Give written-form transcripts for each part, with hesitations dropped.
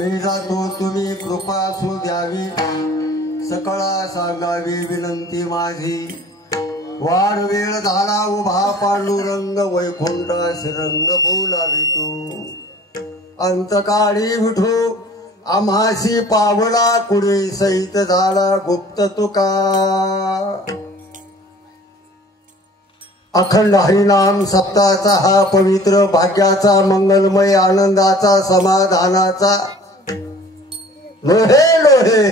मी जातो तुम्ही कृपा असू द्यावी सकळा सांगावी विनंती माझी वाढ वेळ झाला उभा पांडुरंग वैकुंठ श्रीरंग बोलावी तू अंतकाळी विठू आम्हाशी पावला कुडी सहित झाला गुप्त तुका अखंड हरिनाम सप्ताहाचा हा पवित्र भाग्याचा मंगलमय आनंदाचा समाधानाचा लोहे लोहे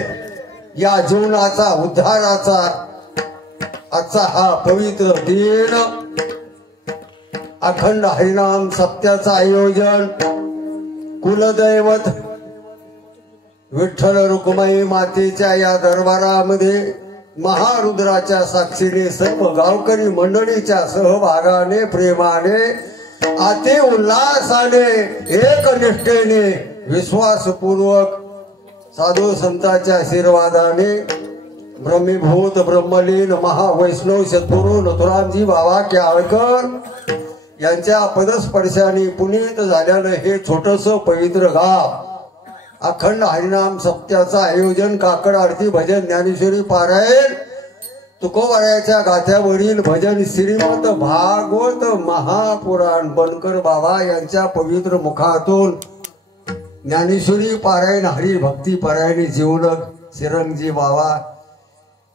या जीवनाचा उद्धाराचा आजचा हा पवित्र दिन अखंड हरिनाम सप्त्याचं आयोजन कुलदैवत विठ्ठल रुक्माई मातेच्या या दरबारामध्ये महारुद्राच्या साक्षीने सर्व गावकरी मंडळीच्या सहभागाने प्रेमाने अति उल्हासाने एकनिष्ठेने विश्वासपूर्वक साधू संतांच्या आशीर्वादाने ब्रह्मीभूत ब्रह्मलीन महावैष्णव सद्गुरु नथुरामजी बाबा केळकर यांच्या पदस्पर्शाने पुनीत झाल्यानं हे छोटस पवित्र गाव अखंड हरिनाम सप्त्याचं आयोजन काकड आरती भजन ज्ञानेश्वरी पारायण तुकोबारायाच्या गाथ्यावरील भजन श्रीमद भागवत महापुराण बनकर बाबा यांच्या पवित्र मुखातून ज्ञानेश्वरी पारायण हरिभक्ती पारायणी जीवलग श्रीरंगजी बाबा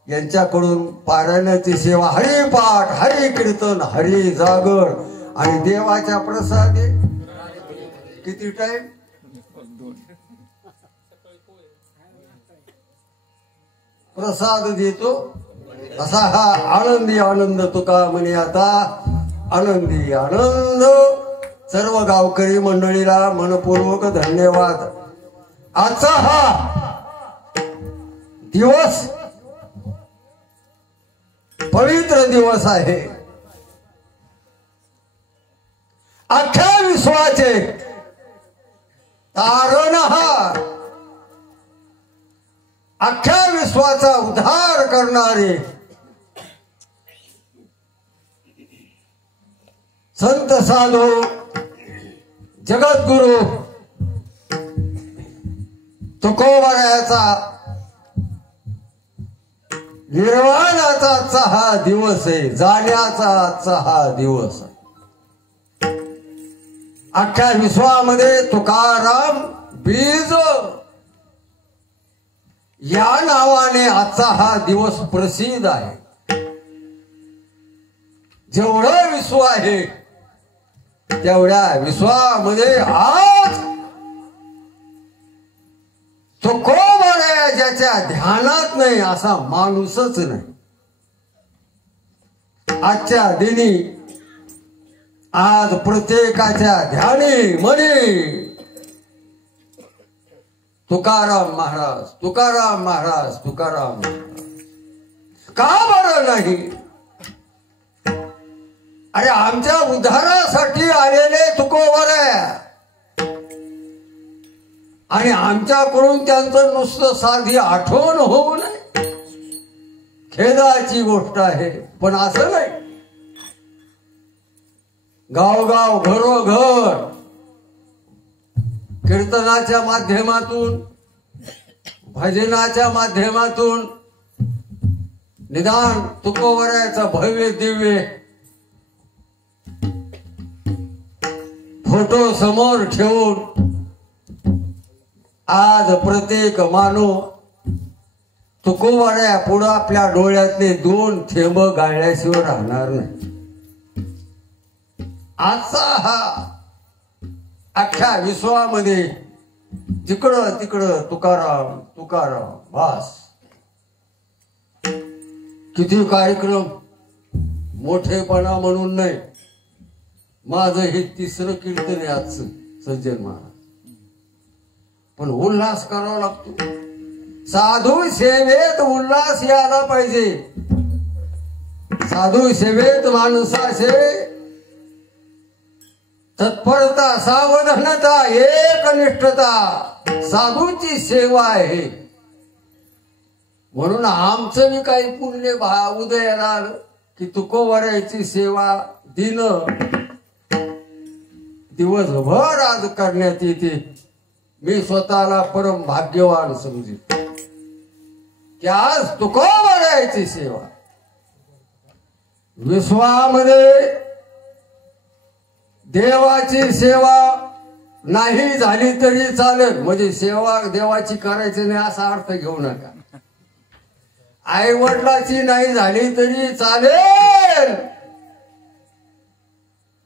यांच्याकडून पारायणाची सेवा हरिपाठ हरि कीर्तन हरि जागर आणि देवाच्या प्रसादे किती टाइम प्रसाद देतो असा हा आनंदी आनंद तुका म्हणे आता आनंदी आनंद सर्व गावकरी मंडळीला मनपूर्वक धन्यवाद आजचा हा दिवस पवित्र दिवस आहे अख्ख्या विश्वाचे तारणहार अख्ख्या विश्वाचा उद्धार करणारे संत साधू जगद्गुरु तुकोबारायाचा निर्वाणाचा आजचा हा दिवस आहे जाण्याचा आजचा हा दिवस आहे अख्ख्या विश्वामध्ये तुकाराम बीज या नावाने आजचा हा दिवस प्रसिद्ध आहे जेवढं विश्व आहे तेवढ्या विश्वामध्ये आज तुकोबाराया ज्याच्या ध्यानात नाही असा माणूसच नाही आजच्या दिनी आज प्रत्येकाच्या ध्यानी मनी तुकाराम महाराज तुकाराम महाराज तुकाराम का बरं नाही अरे आमच्या उद्धारासाठी आलेले तुकोबाराया आणि आमच्याकडून त्यांचं नुसतं साधी आठवण होऊ नये खेदाची गोष्ट आहे पण असं नाही गावगाव घरोघर कीर्तनाच्या माध्यमातून भजनाच्या माध्यमातून निदान तुकोबारायाचा भव्य दिव्य फोटो समोर ठेवून आज प्रत्येक मानव तुकोबाराया पुढे आपल्या डोळ्यातले 2 थेंब गाळल्याशिवाय राहणार नाही आजचा हा अख्ख्या विश्वामध्ये जिकडं तिकडं तुकाराम तुकाराम भास किती कार्यक्रम मोठेपणा म्हणून नाही माझं हे 3रं कीर्तन आहे आजचं सज्जन महाराज पण उल्हास करावा लागतो साधू सेवेत उल्हास यायला पाहिजे साधू सेवेत माणसाचे तत्परता सावधानता एकनिष्ठता साधूची सेवा आहे म्हणून आमचं मी काही पुण्य उदयाला आलं की तुकोबारायाची सेवा दिन दिवसभर आज करण्यात येते मी स्वतःला परम भाग्यवान समजितो की आज तुकोबारायाची सेवा विश्वामध्ये देवाची सेवा नाही झाली तरी चालेल, म्हणजे सेवा देवाची करायची नाही असा अर्थ घेऊ नका. आई वडिलाची नाही झाली तरी चालेल,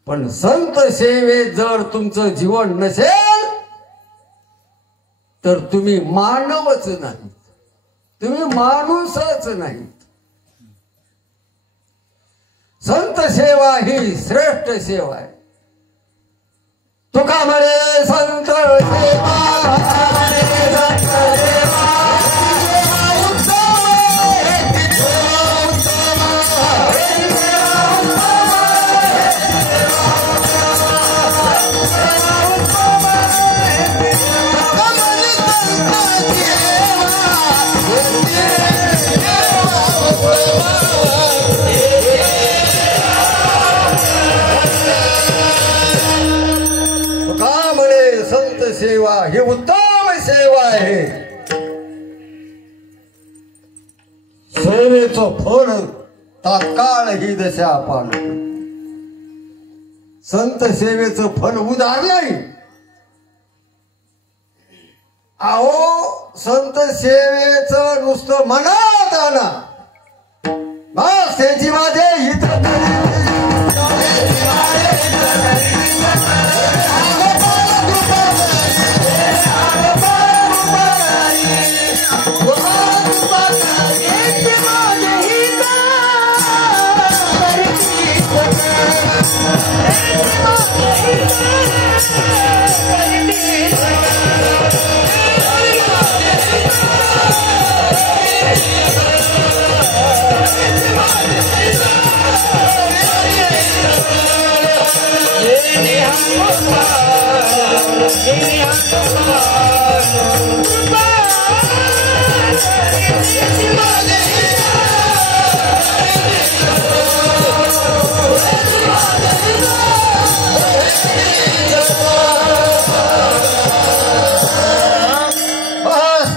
पण संत सेवेत जर तुमचं जीवन नसेल तर तुम्ही मानवच नाही, तुम्ही माणूसच नाही. संत सेवा ही श्रेष्ठ सेवा आहे. तुका म्हणे संत सेवा सेवा ही उत्तम सेवा आहे. सेवेचं फळ तात्काळ ही दशा पान. संत सेवेचं फळ उदार नाही. अहो संत सेवेचं नुसतं मनात आणा बस, त्याची माझे हित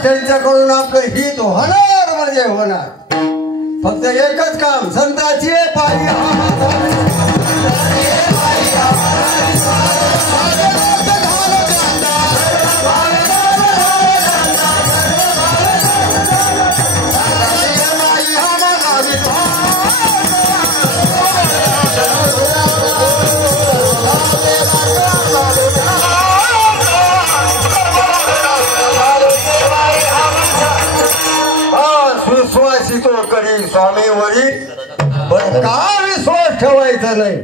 त्यांच्याकडून आपलं हित होणार म्हणजे होणार. फक्त एकच काम, संताची पायी स्वामीवरी पण का विश्वास ठेवायचा नाही.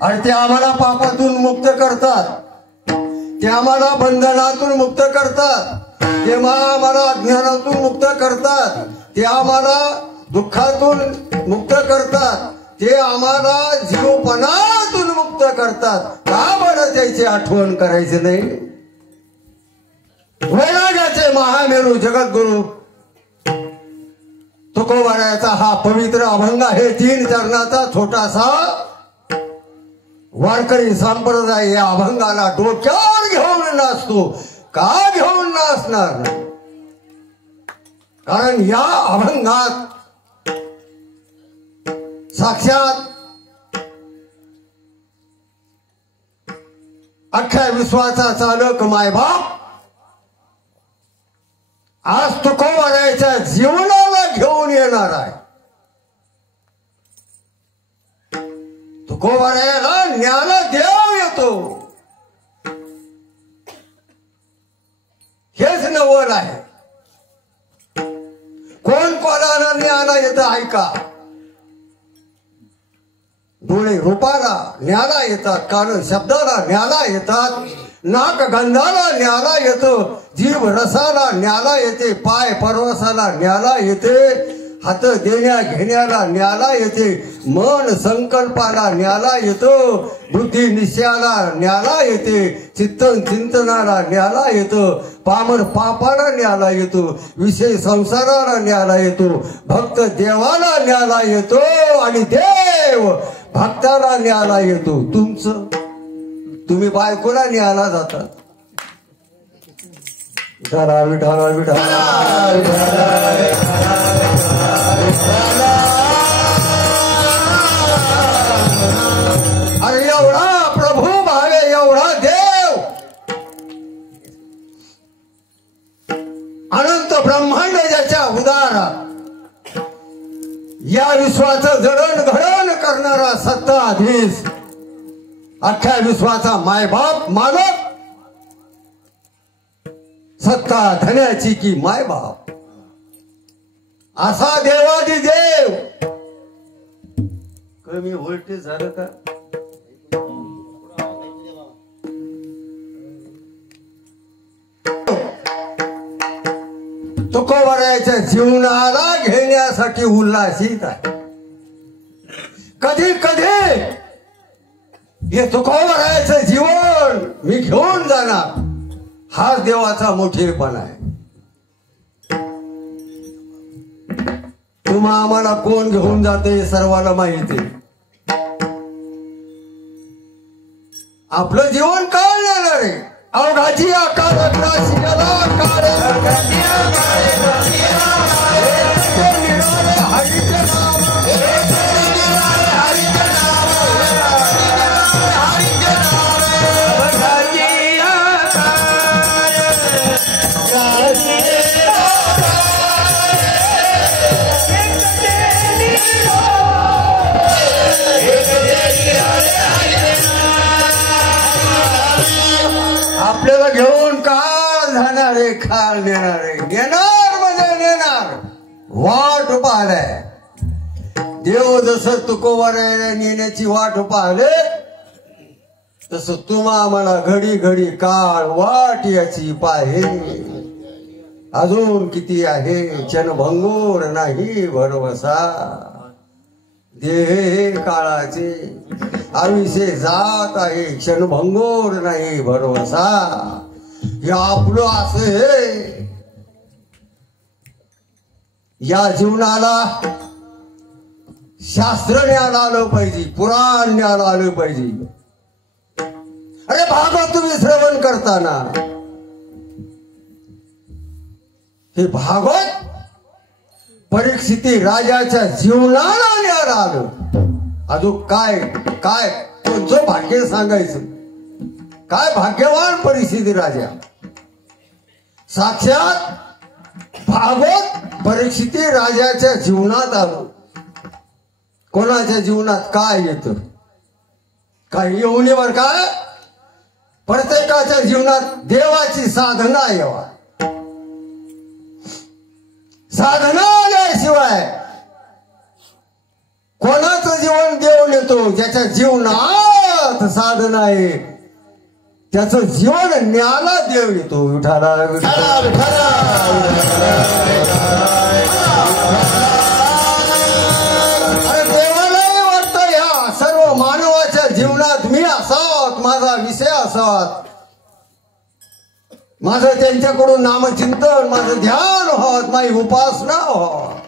आणि ते आम्हाला पापातून मुक्त करतात, ते आम्हाला बंधनातून मुक्त करतात, ते आम्हाला अज्ञानातून मुक्त करतात, ते आम्हाला दुःखातून मुक्त करतात, ते आम्हाला जीवपणातून मुक्त करतात. का बरं त्याची आठवण करायची नाही. वैराग्याचे महामेरू जगद्गुरु तुकोबारायाचा हा पवित्र अभंग आहे. 3 चरणाचा छोटासा वारकरी संप्रदाय या अभंगाला डोक्यावर घेऊन नाचतो. का घेऊन नाचणार नाही? कारण या अभंगात साक्षात अख्ख्या विश्वाचा चालक मायबाप आज तुकोबारायाच्या जीवनाला घेऊन येणार आहे. तुकोबारायाला ज्ञानदेव येतो, हेच नवल आहे. कोण कोणाला ज्ञान येतं ऐका. डोळे रूपाला न्याला येतात, कान शब्दाला न्याला येतात, नाक गंधाला न्याला येतं, जीभ रसाला न्याला येते, पाय परवसाला न्याला येते, हात देण्या घेण्याला न्याला येते, मन संकल्पाला न्याला येतो, बुद्धी निश्चयाला न्याला येते, चित्तन चिंतनाला न्याला येतं, पामर पापाला न्याला येतो, विषय संसाराला न्याला येतो, भक्त देवाला न्याला येतो आणि देव भक्ताला न्याला येतो. तुम्ही बायकोला न्यायला जातात, विठाला विठाला विठाला अरे एवढा प्रभू भावे एवढा देव अनंत ब्रह्मांड ज्याच्या उदारात या विश्वाचं जडण घडण करणारा सत्ताधीश अख्ख्या विश्वाचा मायबाप मालक सत्ता धन्याची की मायबाप असा देवादी देव कमी व्होल्टेज झालं का तुकोबरायाच्या जीवनाला घेण्यासाठी उल्हासित आहे कधी कधी हे तुकोबरायाचं जीवन मी घेऊन जाणार हाच देवाचा मोठेपणा आहे तुम्हा आम्हाला कोण घेऊन जाते सर्वांना माहिती आपलं जीवन काय नेणार आहे अवघाची आकार आपल्याला घेऊन का जाणार आहे खाल नेणार आहे नेणार म्हणजे नेणार वाट पाहलाय देव जसं तुकोबरायाला नेण्याची वाट पाहले तसं तुम्हा मला घडी घडी काळ वाट याची पाहे अजून किती आहे क्षणभंगूर नाही भरवसा देह काळाचे आयुष्य जात आहे क्षणभंगूर नाही भरवसा हे आपलं असं हे या जीवनाला शास्त्र ज्ञान आलं पाहिजे पुराण ज्ञान आलं पाहिजे अरे भागवत तुम्ही श्रवण करताना हे भागवत परीक्षिती राजाच्या जीवनाला ज्ञान आलं अजून काय काय कोणतं भाग्य सांगायचं काय भाग्यवान परिस्थिती राजा साक्षात भागवत परीक्षिती राजाच्या जीवनात आलो कोणाच्या जीवनात काय येतं काही येऊनीवर काय प्रत्येकाच्या जीवनात देवाची साधना येवा साधना आल्याशिवाय कोणाचं जीवन देव नेतो ज्याच्या जीवनात साधना आहे त्याचं जीवन न्याला देव येतो विठाला विठाला विठाला अरे देवालाही वाटतं या सर्व मानवाच्या जीवनात मी असावत माझा विषय असावत माझं त्यांच्याकडून नामचिंतन माझं ध्यान व्हावत माझी उपासना व्हावं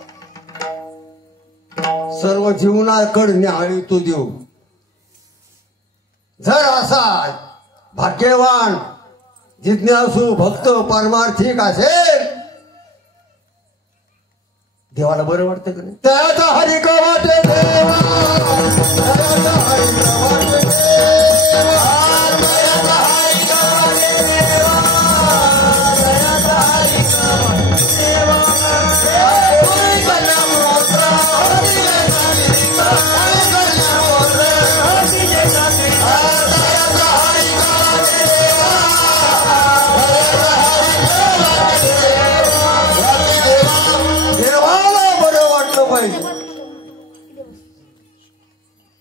सर्व जीवनाकडे न्याहाळी तो देव जर असा भाग्यवान जिज्ञासू भक्त परमार्थिक असेल देवाला बरं वाटतं का नाही त्याचा हरी का वाटे देवा त्याचा हरी का वाटे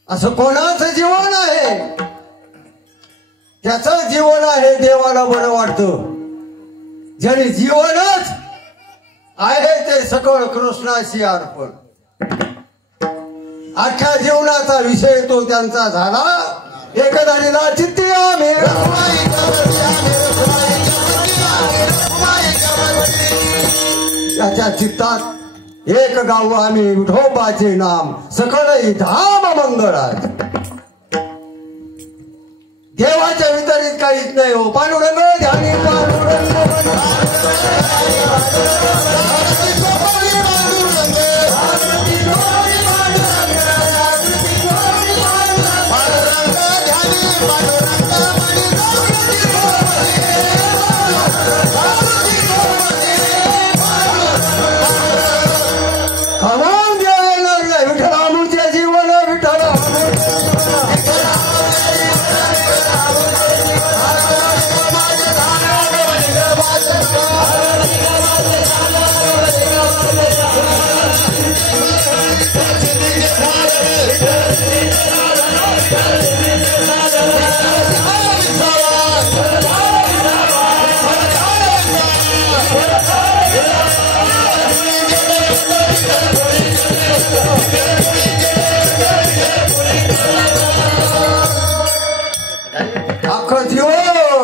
असं कोणाचं जीवन आहे त्याचं जीवन आहे देवाला बरं वाटतं ज्याने जीवनच आहे ते सकळ कृष्णाशी अर्पण अख्ख्या जीवनाचा विषय तो त्यांचा झाला एकदारीला चित्ती आम्ही त्याच्या चित्तात एक गाव आम्ही विठोबाचे नाम सकळ धाम मंगळात देवाच्या वितरित काहीच नाही हो पांडुरंग ध्यानी पांडुरंग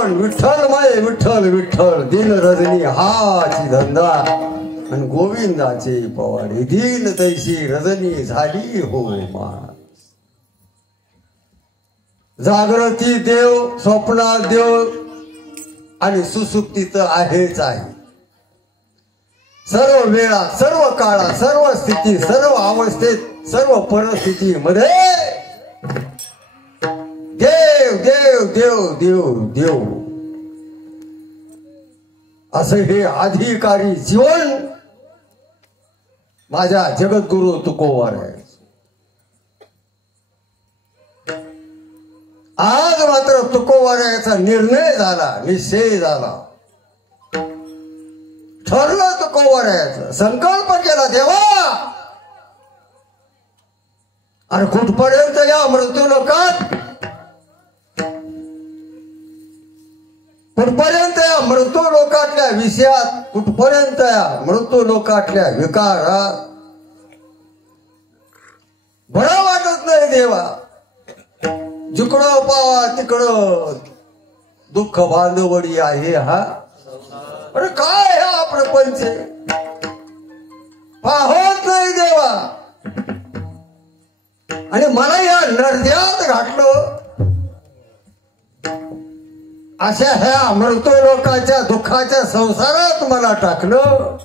पण विठ्ठलमय विठ्ठल विठ्ठल दिन रजनी हाची धंदा आणि गोविंदाचे पवाडे दीन तैसी रजनी झाली हो मा. जागृती देव, स्वप्नात देव आणि सुसुप्तीत आहेच आहे. सर्व वेळा, सर्व काळा, सर्व स्थिती, सर्व अवस्थेत, सर्व परिस्थिती मध्ये देव देव देव देव देव असं हे अधिकारी जीवन माझ्या जगद्गुरु तुकोबार आहे. आज मात्र तुकोबाराचा निर्णय झाला, निश्चय झाला, ठरलं तुकोबाराचं, संकल्प केला देवा. आणि कुठपर्यंत या मृत्यू लोकात, कुठपर्यंत या मृत्यू लोकातल्या विषयात, कुठपर्यंत या मृत्यू लोकातल्या विकारात बरं वाटत नाही देवा. जिकडं पावा तिकडं दुःख बांधवडी आहे हा. अरे काय हा प्रपंच पाहत नाही देवा. आणि मला या नरद्यात घातलं, अशा ह्या मृत्यू लोकांच्या दुःखाच्या संसारात मला टाकलं.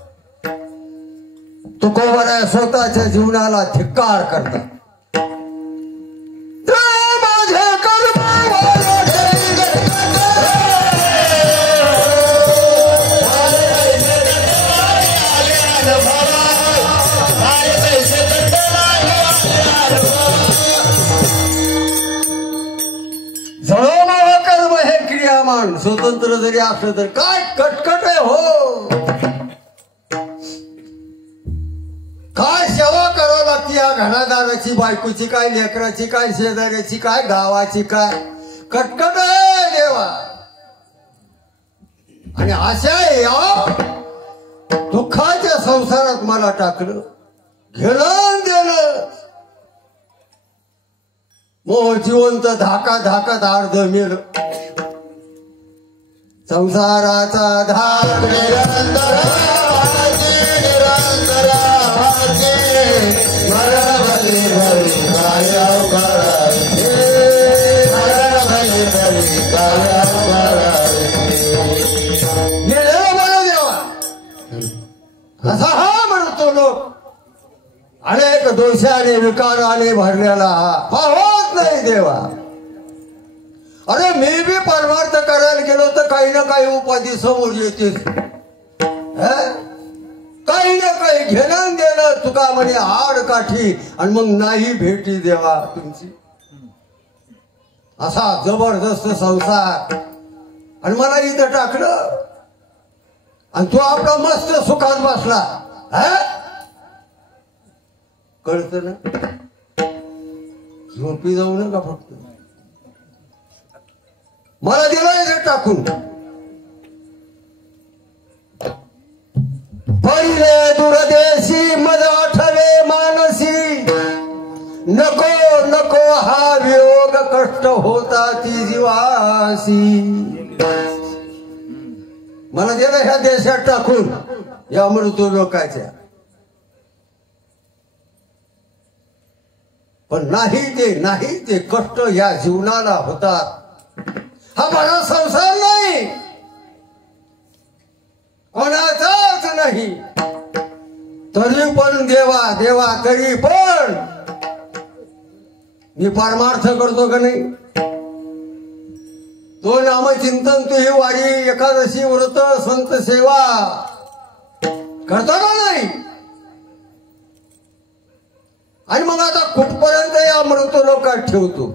तुकोबारा स्वतःच्या जीवनाला धिक्कार करतात. स्वतंत्र जरी असलं तर काय कटकट आहे हो. काय सेवा करावं लागते या घरादाराची, बायकोची काय, लेकराची काय, शेजाऱ्याची काय, गावाची काय, कटकट आहे देवा. आणि अशा या दुःखाच्या संसारात मला टाकलं, घेणं देणं. मोह जिवंत धाका धाकात अर्ध मेल. संसाराचा धाक निरंतर असा हा म्हणतो लोक. अनेक दोषाने विकाराने भरलेला हा पाहत नाही देवा. अरे मी बी परमार्थ करायला गेलो तर काही ना काही उपाधी समोर येतेच. काही ना काही घेणं देणं तुका म्हणे आड काठी आणि मग नाही भेटी देवा तुमची. असा जबरदस्त संसार. आणि मला इथं टाकलं आणि तो आपला मस्त सुखात बसला. कळत ना, झोपी जाऊ नका फक्त. मला दिलं टाकून. पहिले दूरदेशी मज आठवे मानसी, नको नको हा वियोग कष्ट होता ती जीवासी. मला दिलं ह्या देशात टाकून, या मृत्यू लोकांच्या. पण नाही ते कष्ट या जीवनाला होतात. हा माझा संसार नाही, कोणाचाच नाही. तरी पण देवा तरी पण मी परमार्थ करतो का नाही. तो नामचिंतन, तू ही वारी, एकादशी, व्रत, संत सेवा करतो का नाही. आणि मग आता कुठपर्यंत या मृत्यू लोकात ठेवतो.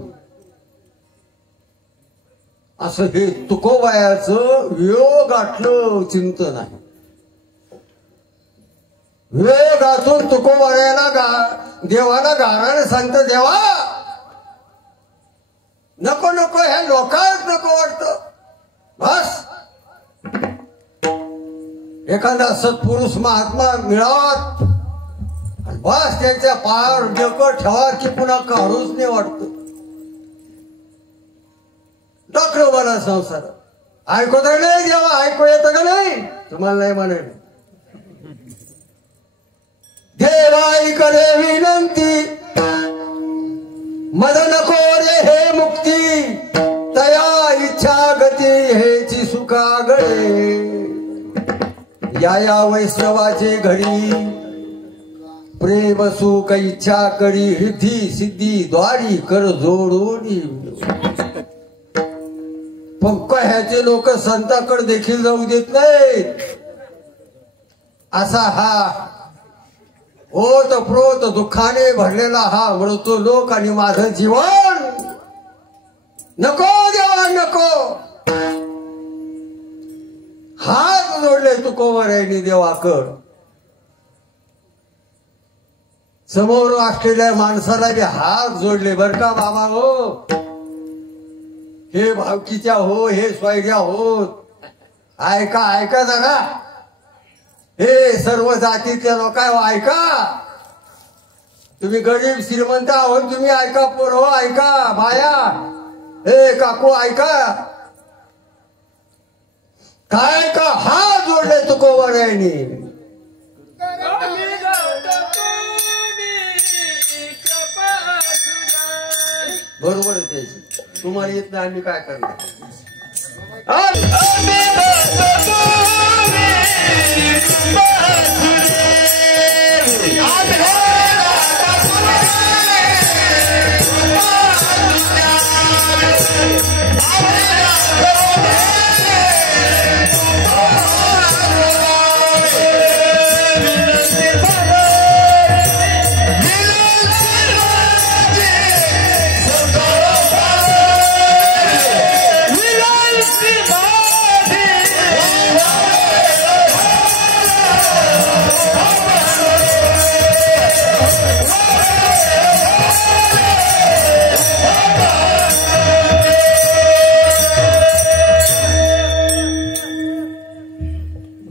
असं हे तुकोबायाचं वियोगातलं चिंतन आहे. वियोगातून तुकोबायाला देवाला गाराने सांगतं, देवा नको नको ह्या लोकांच नको वाटतं. बस एखादा सत्पुरुष महात्मा मिळावा, बस त्यांच्या पायावर डोकं ठेवा की पुन्हा काढूच नाही वाटत. टाकलं मला संसार. ऐकू तर नाही देवा, ऐकू येतं का नाही तुम्हाला? नाही म्हणेल देवाई करे विनंती, मद नको रे हे मुक्ती, तया इच्छा गती हेची सुखागळे, या वैष्णवाचे घडी, प्रेम सुख इच्छा करी, रिद्धी सिद्धी द्वारी कर जोडोनी. पण ह्याचे लोक संताकडे देखील जाऊ देत नाहीत. असा हा ओत प्रोत दुःखाने भरलेला हा मृत्यू लोक आणि माझं जीवन नको देवा नको. हात जोडले तुकोबरायांनी देवाकड. समोर असलेल्या माणसाला बी हात जोडले बर का बाबा हो. हे भावकीच्या हो, हे स्वायऱ्या होत, ऐका ऐका जरा. हे सर्व जातीतल्या लोक ऐका. तुम्ही गरीब श्रीमंत आहोत, तुम्ही ऐका. पोर ऐका, बाया हे काकू ऐका. काय का हात जोडले तुकोबरायांनी. बरोबर आहे त्याची. तुम्हाला येत नाही आम्ही काय करणार.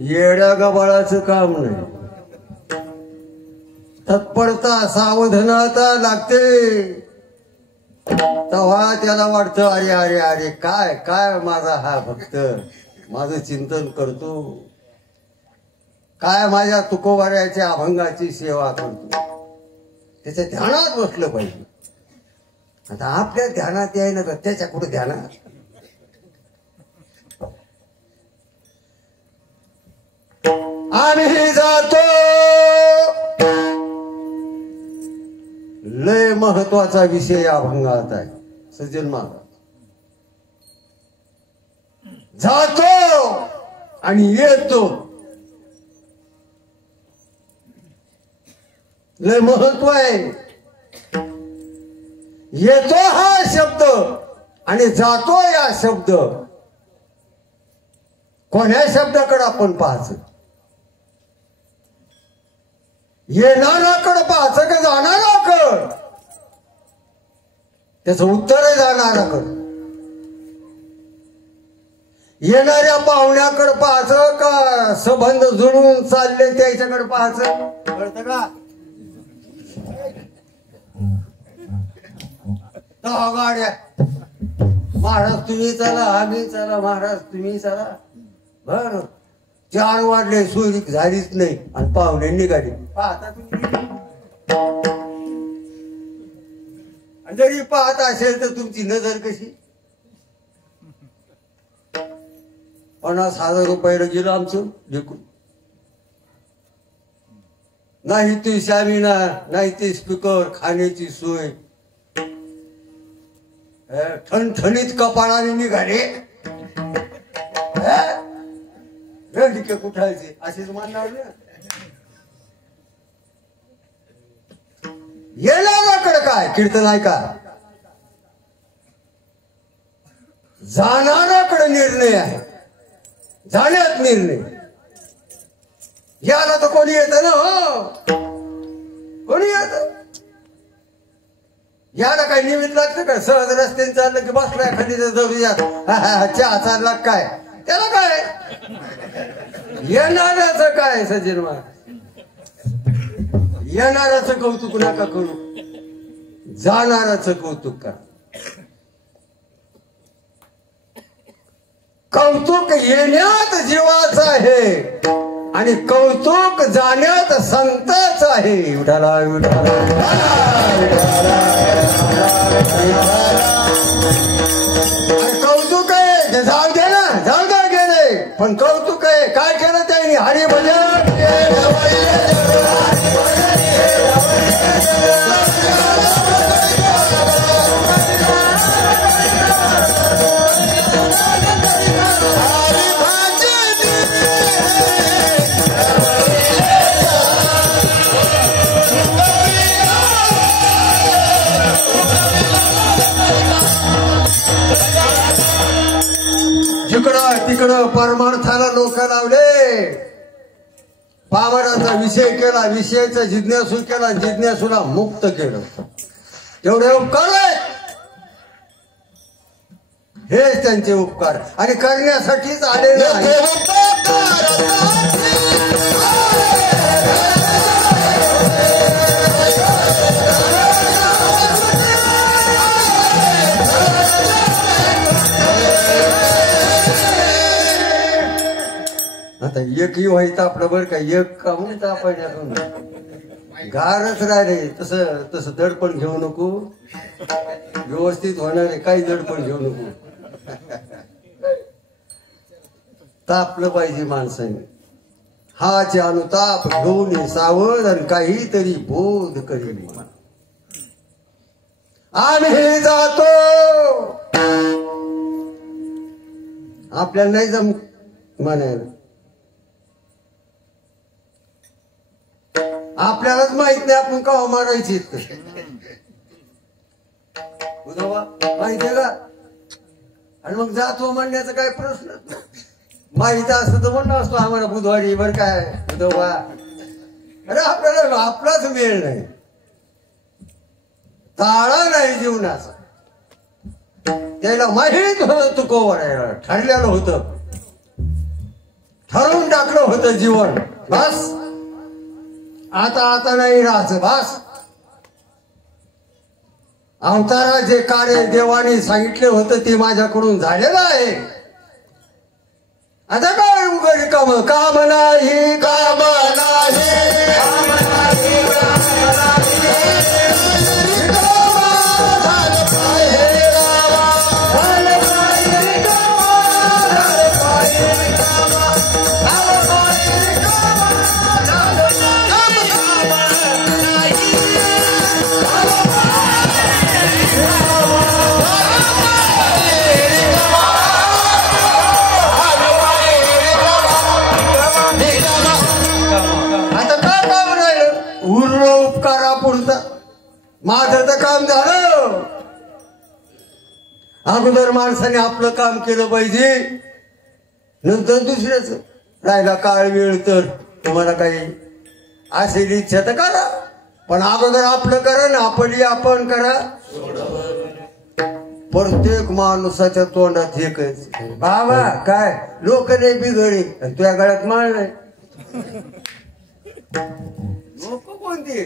येड्या गबाळाचं काम नाही. तत्परता सावधानता लागते. तेव्हा त्याला वाटतं अरे अरे अरे काय काय माझा हा भक्त माझं चिंतन करतो, काय माझ्या तुकोबाऱ्याच्या अभंगाची सेवा करतो. त्याच्या ध्यानात बसलं पाहिजे. आता आपल्या ध्यानात याय ना तर त्याच्या कुठे ध्यानात. आम्ही जातो. लय महत्वाचा विषय या अभंगात आहे. सज्जन महाराज जातो आणि येतो. लय महत्व आहे. येतो हा शब्द आणि जातो या शब्द, कोण्या शब्दाकडे आपण पाहायचं? येणाराकडे पाहायचं का जाणाराकडे? त्याचं उत्तर आहे जाणाराकडे. येणाऱ्या पाहुण्याकडे पाहायचं का संबंध जुळून चालले त्याच्याकडे पाहायचं? कळतं का? गाड्या महाराज तुम्ही चला, आम्ही चला, महाराज तुम्ही चला. बर 4 वाजले, सोयी झालीच नाही आणि पाहुणे निघाले. पाहता तुम्ही. जरी पाहत असेल तर तुमची नजर कशी? 50,000 रुपयाला गेलं आमचं देखून. नाही ती शामिना, नाही ती स्पीकर, खाण्याची सोय. ठणठणीत कपाळाने निघाले. रंडिके कुठायचे असेच मानणार ना. येणाराकडे काय कीर्तन आहे का? जाणाराकडे निर्णय आहे. जाण्यात निर्णय. याला तर कोणी येत ना. हो कोणी येत. याला काही निमित्त लागतं का? सहज रस्त्याने चाललं की बसलाय खाली जरुरीत चहा चालला काय त्याला काय? येणाऱ्याचं काय सज्जन महाराज? येणाऱ्याचं कौतुक नका करू, जाणाऱ्याचं कौतुक करा. कौतुक येण्यात जीवाचं आहे आणि कौतुक जाण्यात संताचं आहे. विठाला विठाला कौतुक आहे, जाऊ दे ना, जाऊ दे गेले, पण कौतुक आहे. काय केलं त्यांनी? हरी भजन तिकडं परमार्थाला लोक लावले. पामराचा विषय केला, विषयाचा जिज्ञासू केला, जिज्ञासूला मुक्त केलं. तेवढे उपकार आहेत, हेच त्यांचे उपकार आणि करण्यासाठीच आलेले आता एकही व्हायचं आपलं बरं का. एक का म्हणता आपण यातून गारच राहिले. तसं तसं दडपण घेऊ नको, व्यवस्थित होणार आहे. काही दडपण घेऊ नको. तापलं पाहिजे माणसाने. हाचे अनुताप घेऊन सावध आणि काहीतरी बोध करील. आम्ही जातो, आपल्याला नाही जम म्हणायला. आपल्यालाच माहित नाही आपण का मारायची माहितीये का. आणि मग जातो म्हणण्याचा काय प्रश्न. माहिती असतं तर म्हणणं असतो आम्हाला बुधवारी बर काय बुधवा. अरे आपल्याला आपलाच वेळ नाही, ताळा नाही जीवनाचा. त्याला माहित होतं तुकोबरायला, ठरलेलं होतं, ठरवून टाकलं होतं जीवन. बस आता नाही राहायचं. बस अवतारा जे कार्य देवाने सांगितले होतं ते माझ्याकडून झालेलं आहे. आता काय उघड काम काम नाही, काम नाही. माझं तर काम झालं. अगोदर माणसाने आपलं काम केलं पाहिजे, नंतर दुसऱ्याच. राहिला काळ वेळ तर तुम्हाला काही असेल इच्छा तर करा, पण अगोदर आपलं करा ना. आपण करा. प्रत्येक माणसाच्या तोंडात एकच बाबा काय लोक नाही बिघडे आणि तुझ्या गळ्यात माळ नाही. लोक कोणती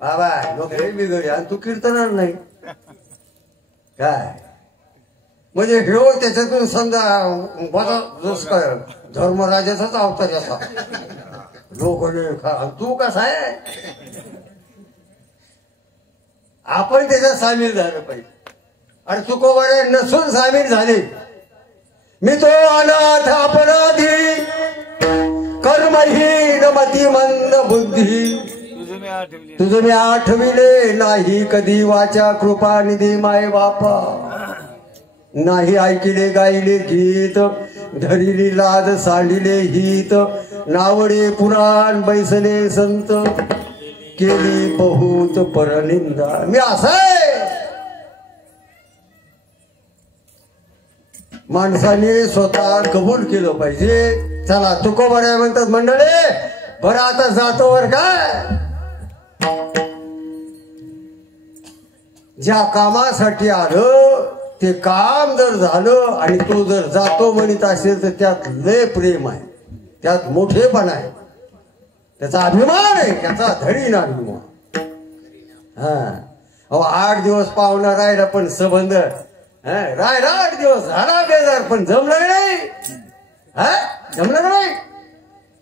बाबा लोक हे बिघडे आणि तू कीर्तनार नाही काय. म्हणजे हे त्याच्यातून समजा बस काय धर्मराजाचाच अवतार याचा. लोक तू कसा आहे. आपण त्याच्यात सामील झालं पाहिजे. आणि तुकोबारे नसून सामील झाले. मी तो अनाथ अपराधी कर्महीन मती मंद बुद्धी तुझं मी आठविले नाही कधी वाचा कृपा निधी माय बापा. नाही ऐकिले गायले गीत धरिली लाज सांडिले हित नावडे पुराण बैसले संत केली बहुत परनिंदा. मी असं आहे. माणसाने स्वतः कबूल केलं पाहिजे. चला तुकोबारे म्हणतात मंडळी बरं आता जातो वर काय. ज्या कामासाठी आलं ते काम जर झालं आणि तो जर जातो म्हणत असेल तर त्यात लय प्रेम आहे, त्यात मोठेपण आहे, त्याचा अभिमान आहे, त्याचा धडीना अभिमान. हा 8 दिवस पाहुणा राहिला पण संबंध राहिला 8 दिवस झाला बेजार पण जमलं नाही. जमलं नाही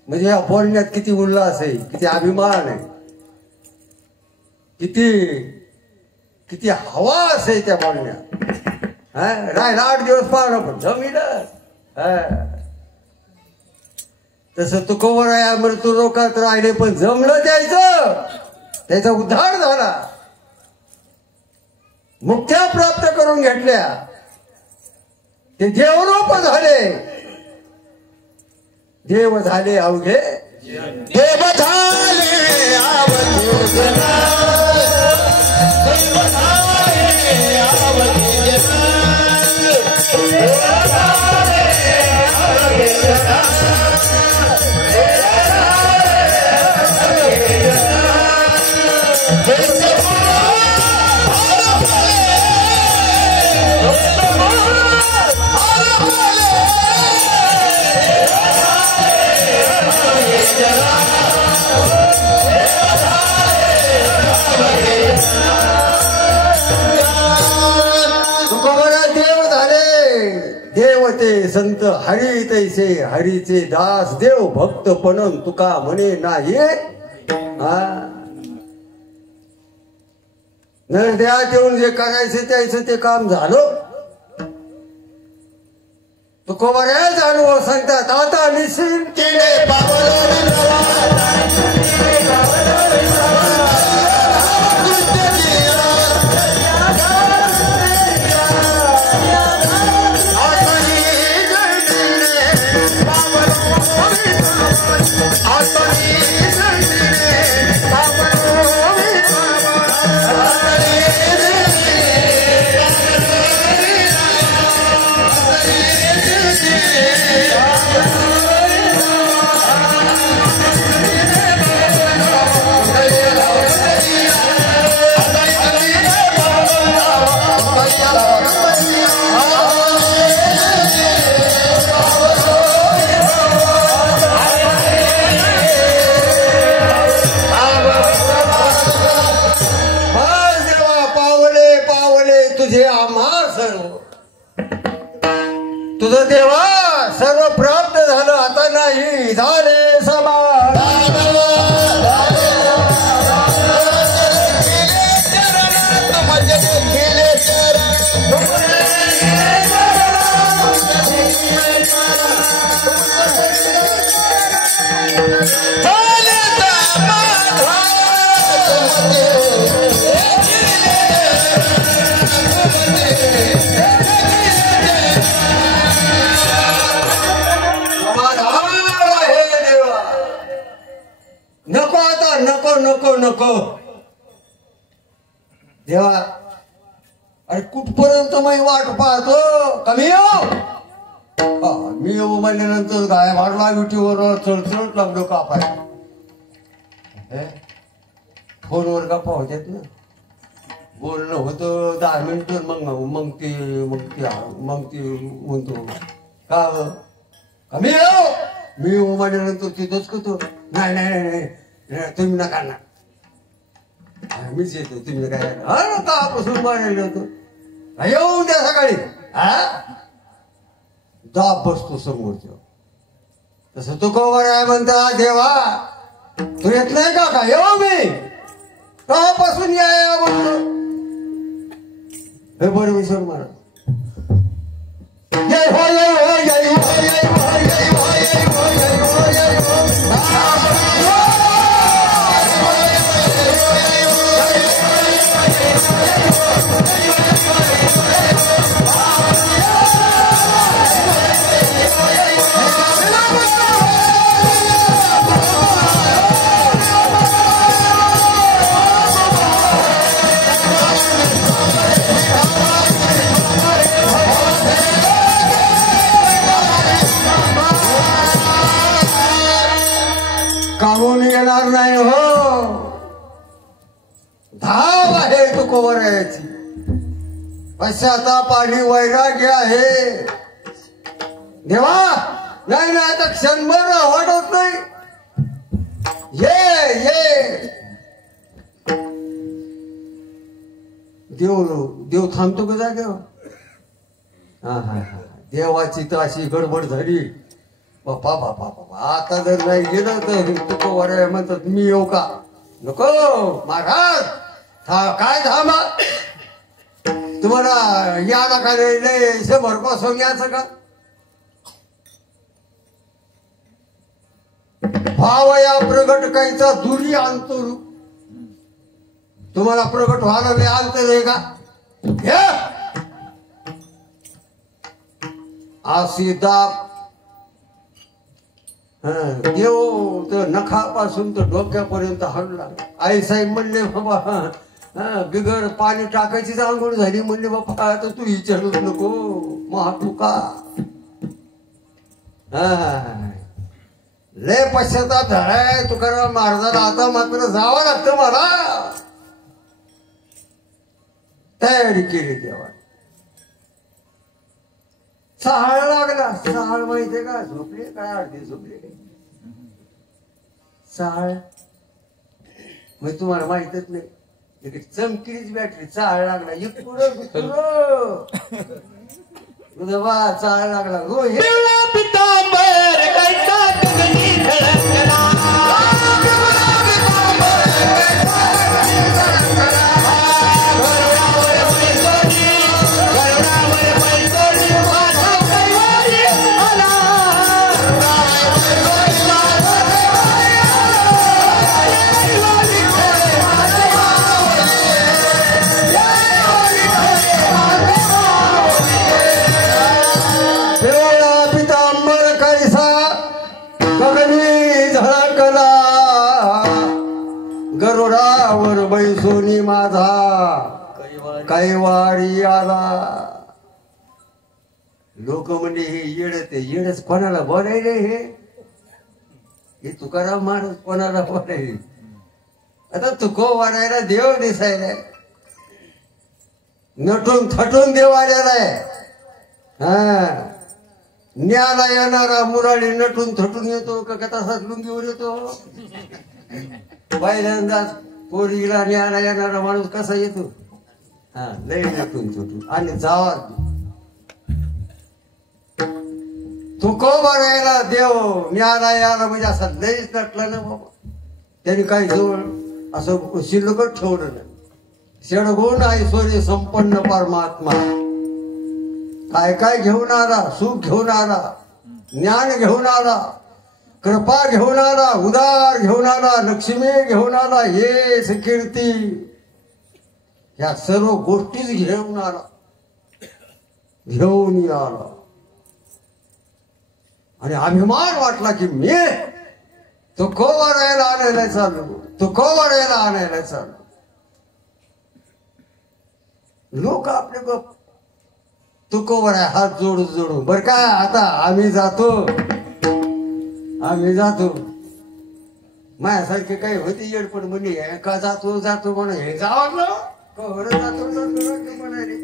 म्हणजे या बोलण्यात किती उल्हास आहे, किती अभिमान आहे, किती हवास आहे त्या बोलण्यात. राहिला 8 दिवस पाहणं पण जमिलं. तसं तुकोबराया मृत्यू लोकात राहिले पण जमलं त्याचा उद्धार झाला. मुक्त्या प्राप्त करून घेतल्या. ते देवरूप झाले. देव झाले अवघे देव झाले देवते संत हरी तैसे हरीचे दास देव भक्त पण तुका म्हणे नाही. नरदेहात येऊन जे करायचे त्याचं ते काम झालं. तुकोबरायाच अनुभव सांगतात. आता निश्चिंतीने तुझं देवा सर्व प्राप्त झालं. आता नाही झाले समाधान. नको देवा. अरे कुठपर्यंत मी वाट पाहतो. कमी येऊ मी येऊ म्हणल्यानंतर गाय मारला विटीवर चढचढ लागलो कापाय. फोनवर गप्पा होत्यात ना. बोलणं होतं 10 मिनिटं. मग ती म्हणतो का कमी येऊ. मी येऊ म्हणल्यानंतर तिथंच करतो. नाही तुम्ही नका ना. मीच येतो तुम्ही काय कापासून मारायला होतो. येऊन द्या सकाळी. दाब बसतो समोरच्या. तसं तुकोबराया म्हणता देवा तू येत नाही का येऊ मी कापासून या म्हणतो. हे परमेश्वर महाराज जय हो जय हो जय हो जय हो जय हो जय हो जय हो जय हो. काढून येणार नाही हो. धाव आहे तुकोबरायाची. पश्चाताप आणि वैराग्य आहे. देवा नाही आता क्षणभर वाटत नाही. ये देव थांबतो का जागेवर. हा देवाची तर अशी गडबड झाली बापा बापा बापा. आता जर नाही गेलं तर तुको वराय म्हणतात मी येऊ का? नको महाराज काय थांबा तुम्हाला याला का नाही 100 पासून यायचं का? भावया प्रगट कायचा दुरी आणतो तुम्हाला प्रगट व्हायला नाही अंतर आहे का? अशी दाब देव तर नखापासून तर डोक्यापर्यंत हडला. आई साहेब म्हणले बाबा बिगर पाणी टाकायचीच आंघोळ झाली म्हणले बाबा आता तू विचारूच नको महातुका. लय पश्चाताप झालाय तुकाराम महाराजाला. आता मात्र जावं लागतं मला. तयारी केली देवा. सहाळ लागला. सहाळ माहितीये का? झोपले काय अर्धी झोपले सहाळ मग तुम्हाला माहितच नाही. चमकीच बॅटरी चहाळ लागला चहाळ लागला गरुडावर बैसोनी माझा कैवारी आला. लोक म्हणजे हे येड ते येडच कोणाला बोलायले हे तुकाराम महाराज कोणाला बोलायले. आता तुको वाढायला देव दिसायला नटून थटून देव आलेला आहे. न्याला येणारा मुराळी नटून थटून येतो का तसाच लुंगीवर येतो? पहिल्यांदा पोरीला न्यायला येणारा माणूस कसा येतो? लय नटून थटून. आणि जावा तुकोबा राहायला देव न्यायला यायला म्हणजे असा लयच नटला ना बाबा. त्यांनी काही जवळ असं शिल्लकच ठेवलं नाही. षडगुण ऐश्वर्य संपन्न परमात्मा काय काय घेऊन आला? सुख घेऊन आला, ज्ञान घेऊन आला, कृपा घेऊन आला, उदार घेऊन आला, लक्ष्मी घेऊन आला, यश कीर्ती या सर्व गोष्टीच घेऊन आला. घेऊन आला आणि अभिमान वाटला की मी तुकोबरायला आणायला चाललो, तुकोबरायला आणायला चाललो. लोक आपले गप तुकोबराय हात जोडून जोडून बर का आता आम्ही जातो माझ्यासारखे काही होती येडपण म्हणे का जातो जातो म्हणा हे जावं जातो म्हणाले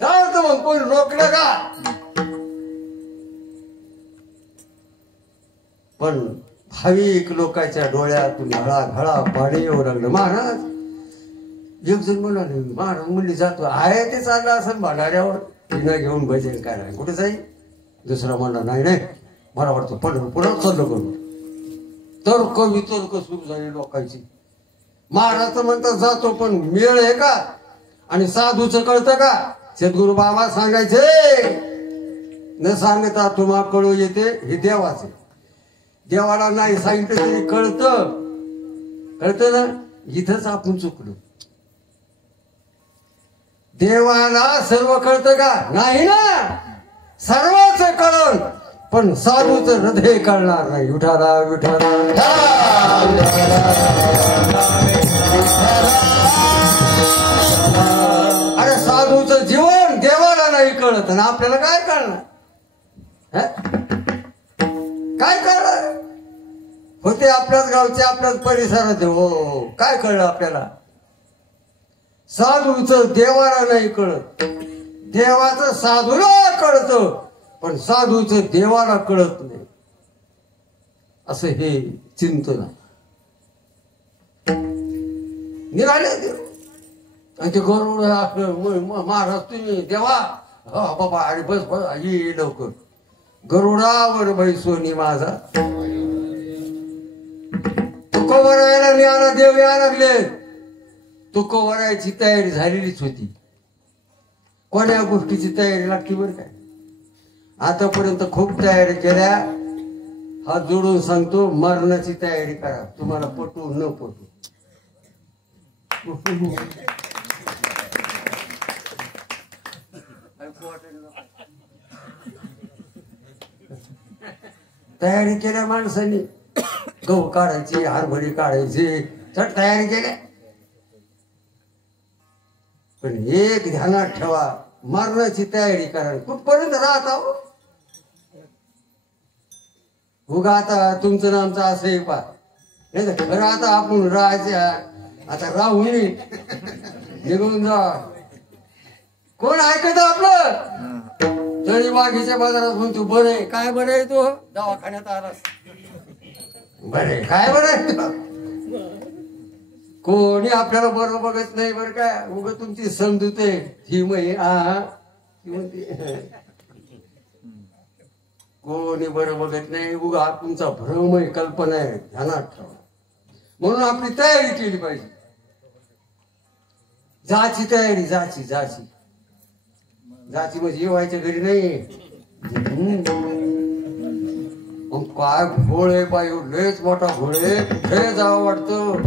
जावं मग कोण रोखलं का? पण भाविक लोकांच्या डोळ्यातून घळा पाणी येऊ लागलं. महाराज एक जण म्हणाले महाराज मुली जातो आहे ते चाललं असं भांडाऱ्यावर तिनं घेऊन भजन करायला कुठे जाईल? दुसरा म्हणला नाही नाही मला वाटतं पंढरपुरात चाललो करू. तर्क वितर्क सुरू झाली लोकांची. महाराज म्हणतात जातो पण मेळ आहे का? आणि साधूचं कळतं का? सद्गुरु बाबा सांगायचे न सांगता तुम्हा कळू येते हे देवाचे. देवाला नाही सांगितलं तरी कळतं ना. इथंच आपण चुकलो. देवाला सर्व कळतं का? नाही ना. सर्वच कळण पण साधूचं हृदय कळणार नाही. विठाला विठाला अरे साधूचं जीवन देवाला नाही कळत ना आपल्याला काय कळणार? काय कळणार? होते आपल्याच गावचे आपल्याच परिसरात हो काय कळलं आपल्याला? साधूचं देवाला नाही कळत. देवाचं साधूला कळतं पण साधूचं देवाला कळत नाही. असं हे चिंतन निघाले देव. आणि ते गरुड महाराज तुम्ही देवा बाबा आणि बस ये लवकर गरुडावर बैसोनी माझा तुकोवर यायला निघाला देव यायला लागले तुकोवर यायची तयारी झालेलीच होती कोण्या गोष्टीची तयारी लागते बरं काय आतापर्यंत खूप तयारी केल्या हात जोडून सांगतो मरणाची तयारी करा तुम्हाला पटू न पटू तयारी केल्या माणसांनी गहू काढायची हरभरी काढायची चट तयारी केल्या पण एक ध्यानात ठेवा मरणाची तयारी करा कुठपर्यंत राहता उगा आता तुमचं नामचं असं पा नाही तर खरं आता आपण राहायचं आता राहू निघून जा कोण ऐकत आपलं तळी वाघीच्या बाजारात म्हणतो बरं आहे काय बरं आहे तो दवाखान्यात आलास बरे काय बरं कोणी आपल्याला बरं बघत नाही बरं काय उग तुमची समजूत आहे ही मही म्हणते कोणी बरं बघत नाही उगा तुमचा भ्रम आहे कल्पना आहे ध्यानात ठेवा म्हणून आपली तयारी केली पाहिजे जाची तयारी जाची जाची जाची म्हणजे येवायच्या घरी नाही काय घोळ आहे पाय लयच मोठा घोळ आहे कुठे जावं वाटतं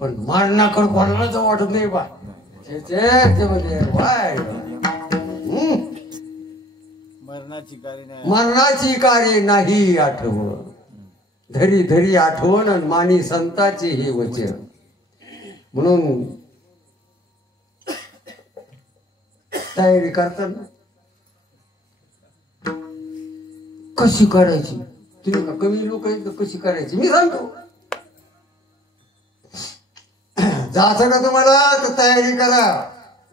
पण मारणाकडे कोणाला जावं वाटत नाही बा मरणाची कार्य नाही आठवण धरी धरी आठवण आणि मानी संताची ही वचन म्हणून तयारी करताना कशी करायची तुम्ही का कमी लोक आहेत कशी करायची मी सांगतो जायचं का तुम्हाला तर तयारी करा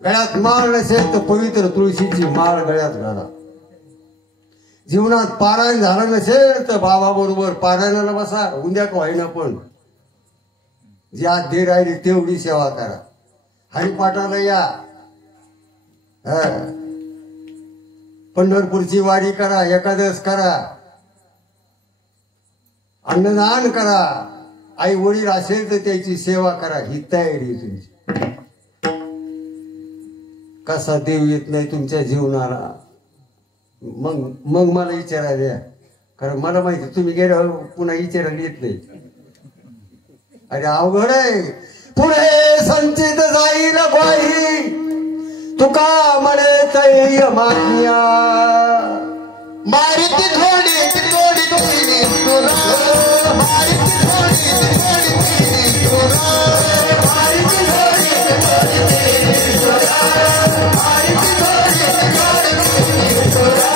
गळ्यात माळ नसेल तर पवित्र तुळशीची माळ गळ्यात घाला जीवनात पारायण झालं नसेल तर बाबा बरोबर पारायणाला बसा उद्या व्हायना पण जी आज दे राहिली तेवढी सेवा करा हरिपाठाला या पंढरपूरची वारी करा एकादश करा अन्नदान करा आई वडील असेल तर त्याची सेवा करा ही तयारी तुमची कसा देव येत नाही तुमच्या जीवनाला मग मला विचारायला कारण मला माहिती तुम्ही गेल्यावर पुन्हा विचारायला येत नाही अरे अवघड आहे पुढे संचित जाईल ग्वाही तुका म्हणे तय मान्या मारिती थोडी थोडी थोडी तुला मारिती थोडी थोडी तुला मारिती थोडी थोडी तुला मारिती थोडी थोडी तुला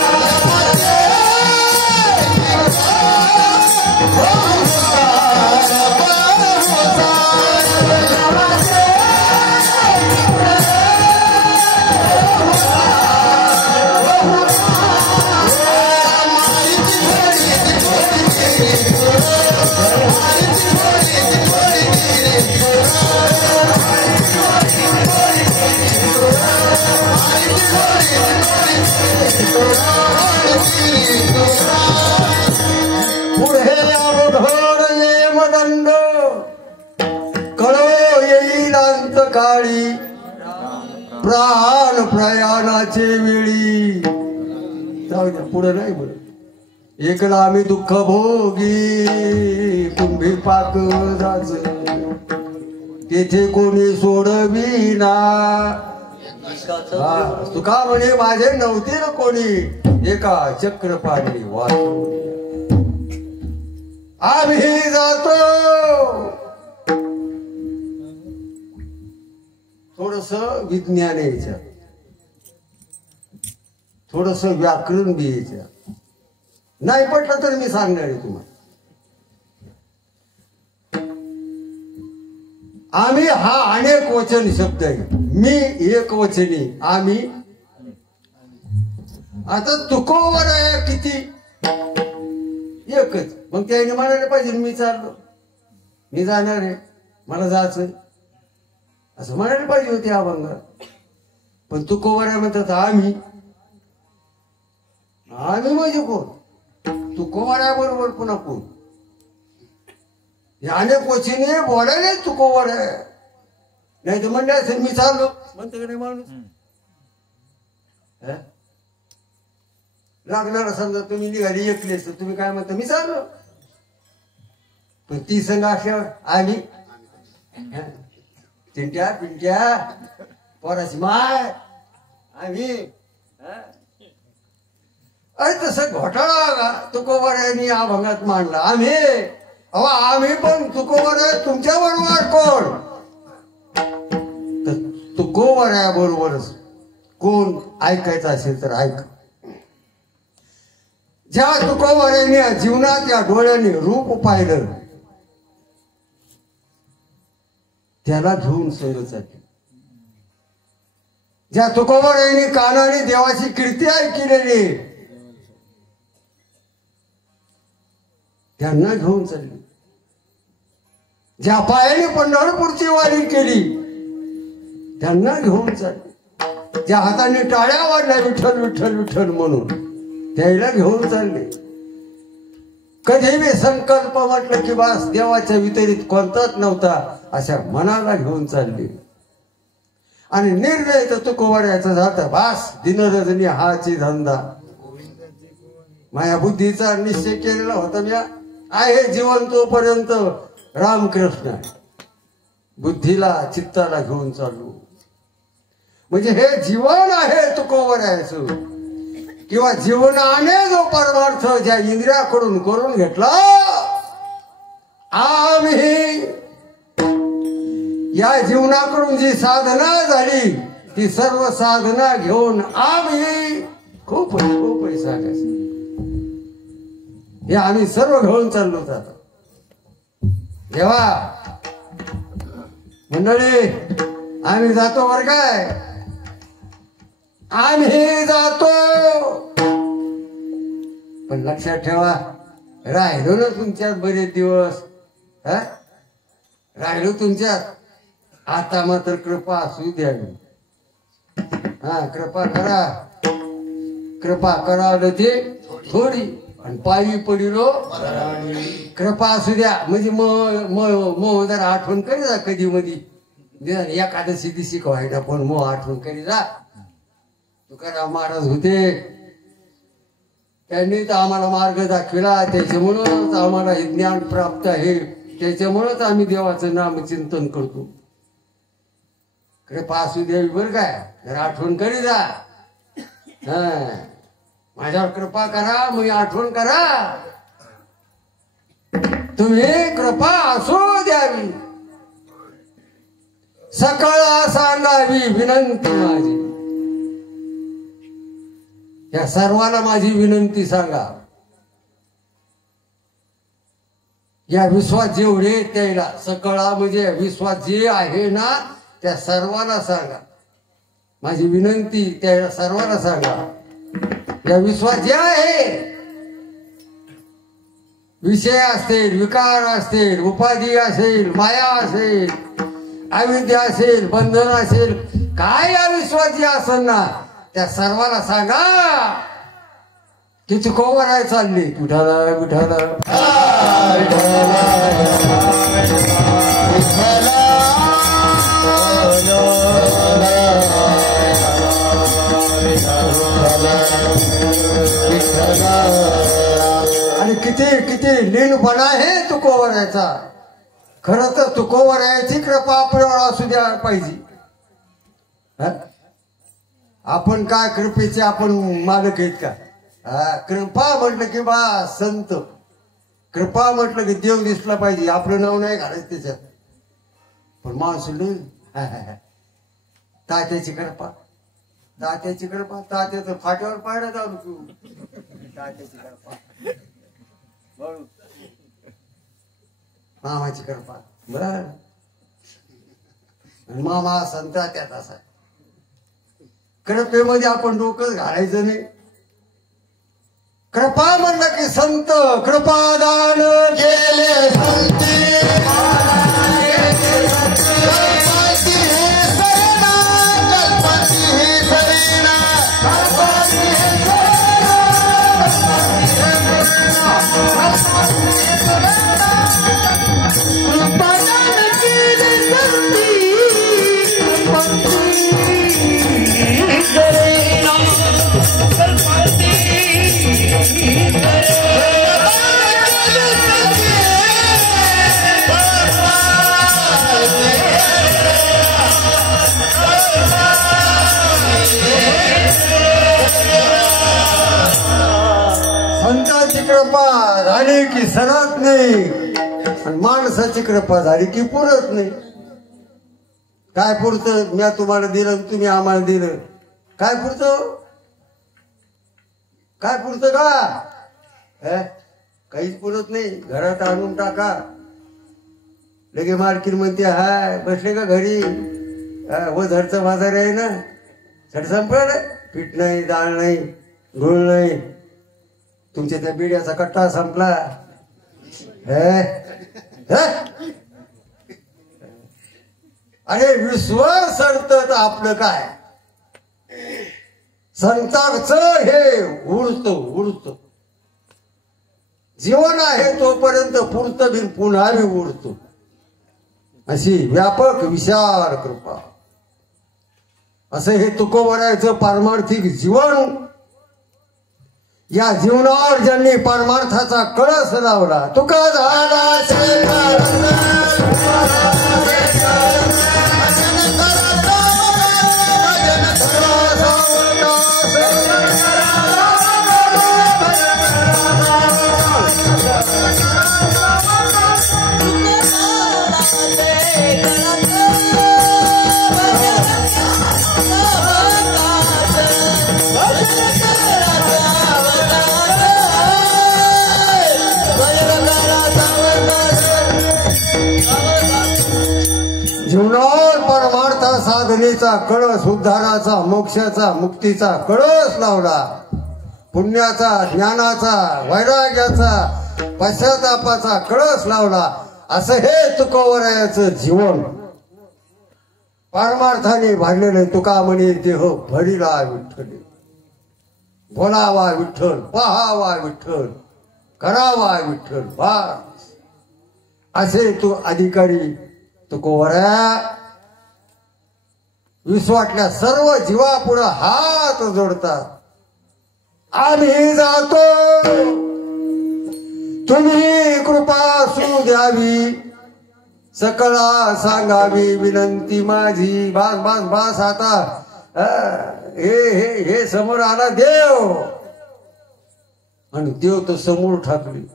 पुढे अवघड मदंड कळो येईल अंतकाळी प्राण प्रयाणाचे वेळी जाऊ द्या पुढे नाही बरं एकला आम्ही दुःख भोगी कुंभी पाक जाच तेथे कोणी सोडविना तुका म्हणे माझे नव्हते ना कोणी एका चक्रपाणी वाचून आम्ही जातो थोडस विज्ञान यायच्या थोडस व्याकरण बी यायच्या नाही पटलं तर मी सांगणार आहे तुम्हाला आम्ही हा अनेक वचन शब्द आहे मी एक वचनी आम्ही आता तुकोवर आहे किती एकच मग त्याने म्हणायला पाहिजे मी चाललो मी जाणार आहे मला जायचं असं म्हणायला पाहिजे होते अभंगात. पण तुकोबऱ्या म्हणतात आम्ही म्हणजे कोण? तुकोबऱ्या बरोबर पुन्हा कोण? याने कोचीने बोलायला तुकोबऱ्या, नाही तर म्हणले असेल मी चाललो म्हणतो का नाही माणूस. लागणार समजा तुम्ही निघाली एकलेच तर तुम्ही काय म्हणता मी चाललो. पण ती संघ अशा आम्ही चिंट्या पिंट्या पोराची माय आम्ही. अरे तसं घोटाळा तुकोबऱ्यांनी अभंगात मांडला. आम्ही पण तुकोबऱ्या तुमच्या बरोबर कोण? तर तुकोबऱ्या बरोबरच कोण ऐकायचं असेल तर ऐक. ज्या तुकोबऱ्यांनी जीवनात या डोळ्यांनी रूप पाहिलं त्याला घेऊन संगत. ज्या तुकोबऱ्यांनी कानाने देवाची कीर्ती ऐकलेली त्यांना घेऊन चालली. ज्या पायाने पंढरपूरची वारी केली त्यांना घेऊन चालली. ज्या हाताने टाळ्या वाढल्या विठ्ठल विठ्ठल विठ्ठल म्हणून त्याला घेऊन चालले. कधी बी संकल्प म्हटलं की बस देवाच्या वितरित कोणताच नव्हता अशा मनाला घेऊन चालले. आणि निर्णय तर तुकोबऱ्याचा जाता बास दिनरजनी हाची धंदा. माझ्या बुद्धीचा निश्चय केलेला होता मी आहे जीवन तोपर्यंत रामकृष्ण बुद्धीला चित्ताला घेऊन चालू. म्हणजे हे जीवन आहे तुकोबऱ्याचं किंवा जीवनाने जो परमार्थ ज्या इंद्रियाकडून करून घेतला आम्ही या जीवनाकडून जी साधना झाली ती सर्व साधना घेऊन आम्ही खूप सांगायचं हे आम्ही सर्व घेऊन चाललो जातो. देवा मंडळी आम्ही जातो वर काय आम्ही जातो. पण लक्षात ठेवा राहिलो ना तुमच्यात बरेच दिवस. राहिलो तुमच्यात आता मात्र कृपा असू द्यावी. कृपा करा. कृपा करावं ते थोडी आणि पायी पडिलो कृपा असू द्या. म्हणजे मग जरा आठवण करी जा कधी मध्ये एकादशी दिवशी व्हायला पण मग आठवण करी जा. तुकाराम महाराज होते त्यांनी तर आम्हाला मार्ग दाखविला. त्याच्यामुळंच आम्हाला हे ज्ञान प्राप्त आहे. त्याच्यामुळंच आम्ही देवाचं नाम चिंतन करतो. कृपा असू द्यावी बरं काय जरा आठवण करी जा. माझ्यावर कृपा करा मग आठवण करा. तुम्ही कृपा असू द्यावी सकळा सांगावी विनंती माझी. या सर्वांना माझी विनंती सांगा. या विश्वात जेवढे त्याला सकळा म्हणजे विश्वात जे आहे ना त्या सर्वांना सांगा. माझी विनंती त्या सर्वांना सांगा. या विश्वात जे आहे विषय असतील विकार असतील उपाधी असेल माया असेल अविद्या असेल बंधन असेल काय या विश्वात जे असेल ना त्या सर्वांना सांगा की तुकोबऱ्या चालली. विठाला विठाला आणि किती किती लीनपणा आहे तुकोबऱ्याचा. खरं तर तुकोबऱ्याची कृपा आपल्यावर असू द्या पाहिजे. आपण काय कृपेचे आपण मालक आहेत का? कृपा म्हटलं की बा संत कृपा म्हटलं की देव दिसला पाहिजे. आपलं नाव नाही घालायचं त्याच्यात. पण माणूस तात्याची कृपा तात्याची कृपा तात्याचं फाट्यावर पाहिलं जाऊ तू तात्याची कृपा मामाची कृपा बर. मामा संत त्यात असा कृपेमध्ये आपण डोकं घालायचं नाही. कृपा म्हणलं की संत कृपादान केले संती कृपा झाली की सरत नाही आणि माणसाची कृपा झाली की पुरत नाही. काय पुरतं? मी तुम्हाला दिलं तुम्ही आम्हाला दिलं, काय पुरतं? काय पुरतं का? काहीच पुरत नाही. घरात आणून टाका, लगे मार्केट म्हणते हाय बसले का घरी, व घरचा बाजार आहे ना, सड संपलं. पीठ नाही, डाळ नाही, गुळ नाही, तुमच्या त्या बिड्याचा कट्टा संपला. अरे विश्वास संत आपलं काय, संतांच हे उडत जीवन आहे तोपर्यंत पुरतं बिन पुन्हा बी उडतो. अशी व्यापक विशाल कृपा, असं हे तुकोबरायचं पारमार्थिक जीवन. या जीवनावर ज्यांनी परमार्थाचा कळस लावला, तुका झाला जीवनावर परमार्थ साधनेचा कळस, उद्धाराचा, मोक्षाचा, मुक्तीचा कळस लावला. पुण्याचा, ज्ञानाचा, वैराग्याचा, पश्चातापाचा कळस लावला. असं हे तुकोबरायाचं जीवन परमार्थाने भांडलेलं. तुका म्हणे देह भरिला विठ्ठल, बोलावा विठ्ठल, पहावा विठ्ठल, करावा विठ्ठल, बस असे तू अधिकारी तुकोबराया. विश्वातल्या सर्व जीवापुढे हात जोडतात. आम्ही जातो, तुम्ही कृपा असू द्यावी, सकला सांगावी विनंती माझी. बास बास बास. आता हे समोर आला देव, आणि देव तो समोर ठाकली.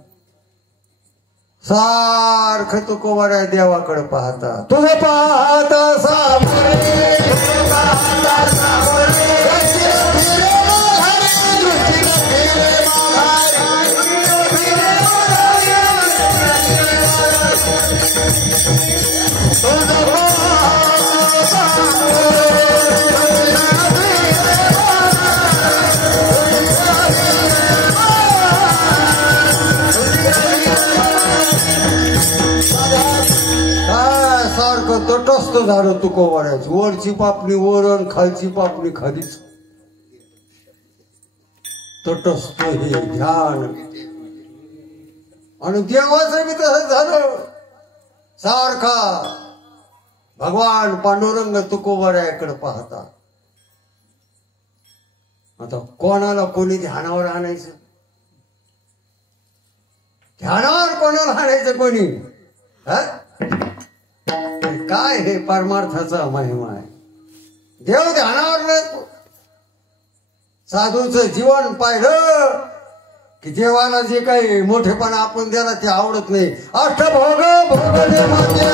सारखं तुकोबराया देवाकडे पाहता. तुझं पाहता सामोरे, तटस्थ झालं तुकोबरायचं. वरची पापणी वर आणि खालची पापणी खालीच. तटस्थ हे ध्यान. आणि देवाचं बी तसं झालं. सारखा भगवान पांडुरंग तुकोबरायाकडे पाहता. आता कोणाला कोणी ध्यानावर आणायचं? ध्यानावर कोणाला आणायचं कोणी? काय हे परमार्थाचा महिमा आहे. देव ध्यानावर नाही. साधूचं जीवन पाहिलं की देवाला जे काही मोठेपणा आपण द्याला ते आवडत नाही. अष्टभोग भोगले माते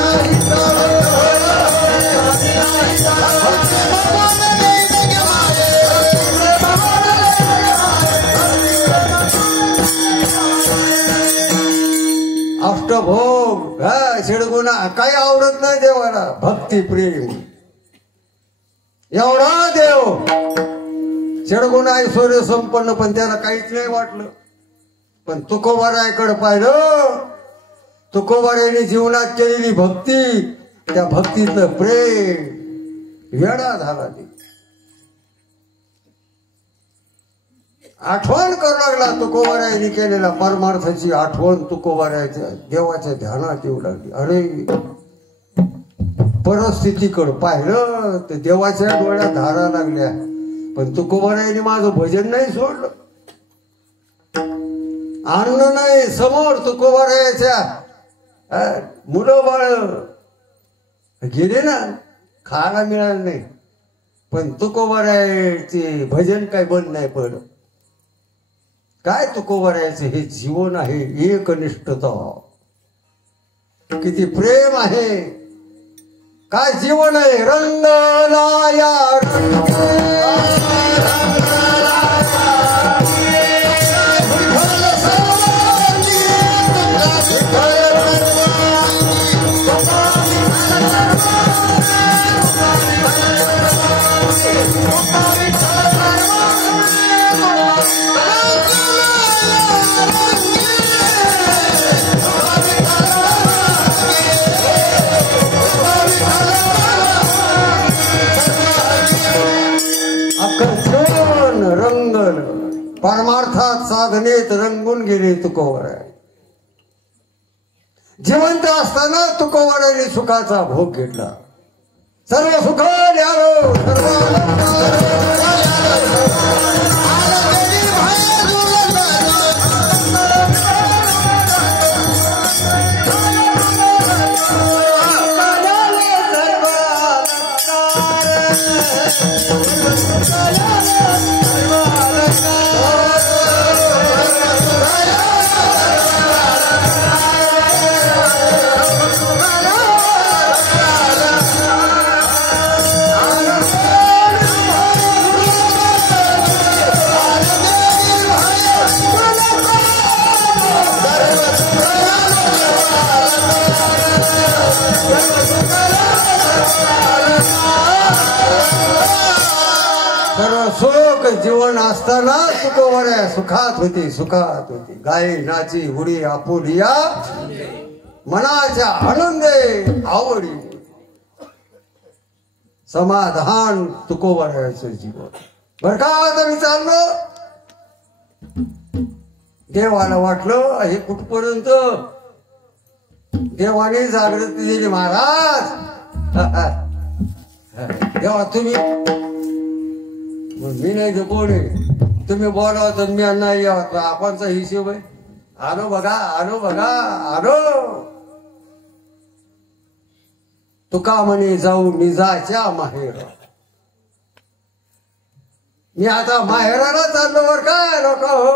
अष्टभोग षडगुणा काही आवडत नाही देवाला. भक्ती प्रेम एवढा देव षडगुण ऐश्वर्य संपन्न, पण त्याला काहीच नाही वाटलं. पण तुकोबरायाकडे पाहिलं, तुकोबरायाने जीवनात केलेली भक्ती, त्या भक्तीतलं प्रेम वेडा झाला. आठवण करू लागला. तुकोबरायाने केलेल्या परमार्थाची आठवण तुकोबरायाच्या देवाच्या ध्यानात येऊ लागली. अरे परिस्थितीकडे पाहिलं तर देवाच्या डोळ्यात धारा लागल्या. पण तुकोबरायाने माझं भजन नाही सोडलं. अन्न नाही समोर तुकोबरायाच्या, मुलं बाळ गेले ना, खायला मिळालं नाही. पण तुकोबरायाचे भजन काही बंद नाही पडलं. काय तुकोबरायचं हे जीवन आहे, एकनिष्ठता, किती प्रेम आहे, काय जीवन आहे. रंगलाया रंगन परमार्थात साधनेत रंगून गेले तुकोबराय. जिवंत असताना तुकोबराने सुखाचा भोग घेतला. सर्व सुख न्यारो जीवन असताना तुकोबराय सुखात होती, सुखात होती. गाई नाची उडी आपुलिया मनाच्या आनंदे आवडी, समाधान तुकोबरायचं जीवन. बर का आता मी चाललो, देवाला वाटलं हे कुठपर्यंत देवाने जागृती दिली. महाराज देवा तुम्ही, मी नाही तर कोण आहे, तुम्ही बोलाव तर मी नाही यावं, आपणचा हिशोब आहे. आलो बघा, आलो बघा, आलो. तुका म्हणे जाऊ निजाच्या माहेर. मी आता माहेराला चाललो बर काय लोक हो.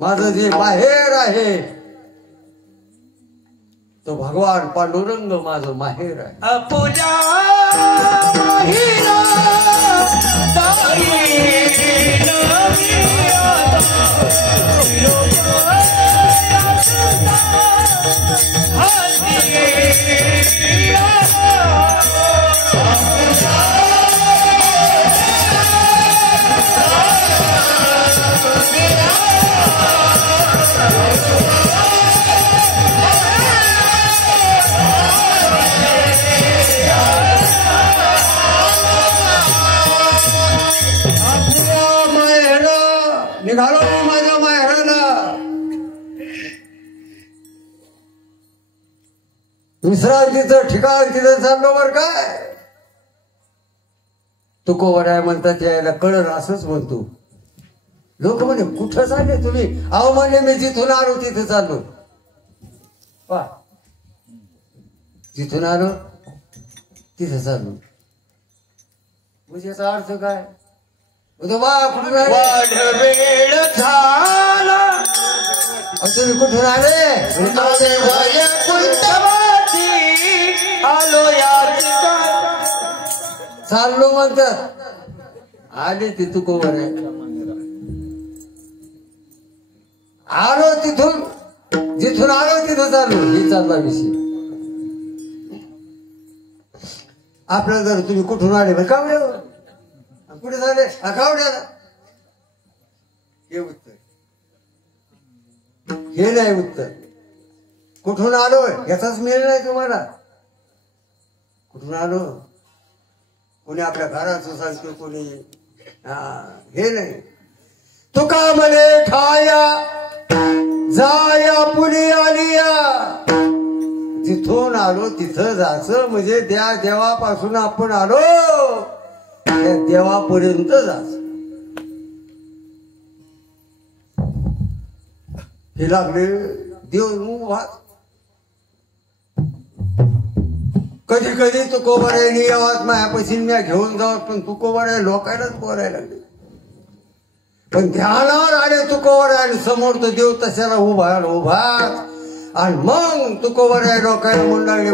माझं जे माहेर आहे तो भगवान पांडुरंग माझं माहेर आहे. पूजा निघालो मी माझ्या माहेराला. विश्रांतीचं ठिकाण तिथं चाललो बर काय. तुकोबराय म्हणतात यायला कळलं असंच म्हणतो. लोक म्हणे कुठं चालले तुम्ही. अहो म्हणले मी जिथून आलो तिथं चाललो. पा जिथून आलो तिथं चाललो म्हणजे याचा अर्थ काय. कुठून वेळ झाला तुम्ही कुठून आले. आलो या चाललो म्हणतात. आले ती तुकोबराय. आलो तिथून, जिथून आलो तिथं चाललो. हे चालला विषय आपल्याला. जर तुम्ही कुठून आले बरं कावड्यावर कुठे झाले कावड्याला, हे उत्तर. हे नाही उत्तर. कुठून आलो याचाच मेल नाही तुम्हाला. कुठून आलो कोणी आपल्या घराचं सांगतो, कोणी हे नाही. तुका म्हणे खाया जाया पुणे आलिया. जिथून आलो तिथं जायचं म्हणजे त्या देवापासून आपण आलो त्या देवापर्यंत जायचं. हे लागले देव वाच. कधी कधी तुकोबरायनी आवाज मायापाशी म्या घेऊन जावं, पण तुकोबराय लोकांनाच बोलायला लागले. पण ध्यानावर आले तुकोवर आणि समोर तो देव तशाला उभा आणि मग तुकोवर आहे डोक्याला मुंडाळली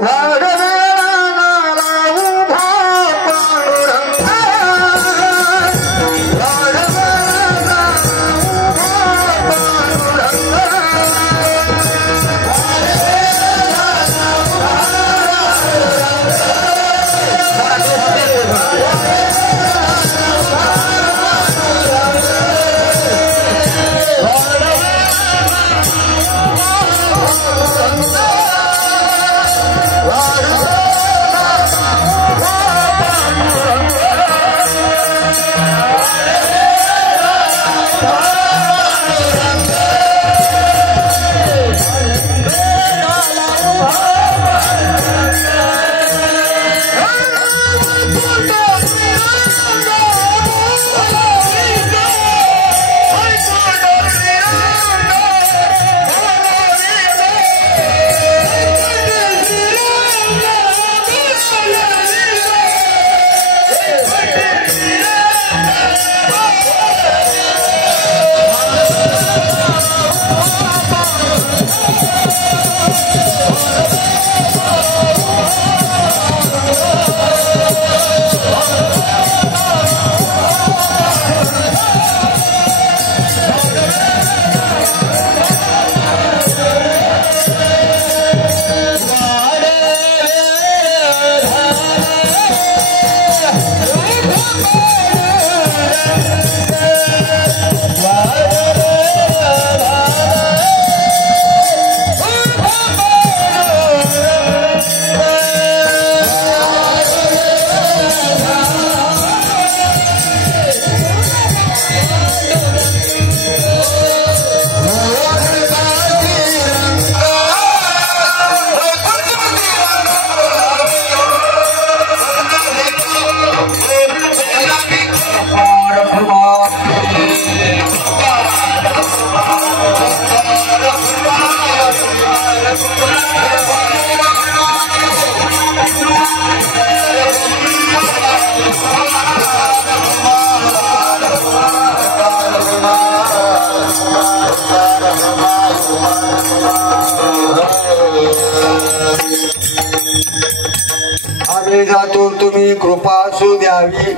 आम्ही जातो तुम्ही कृपा असू द्यावी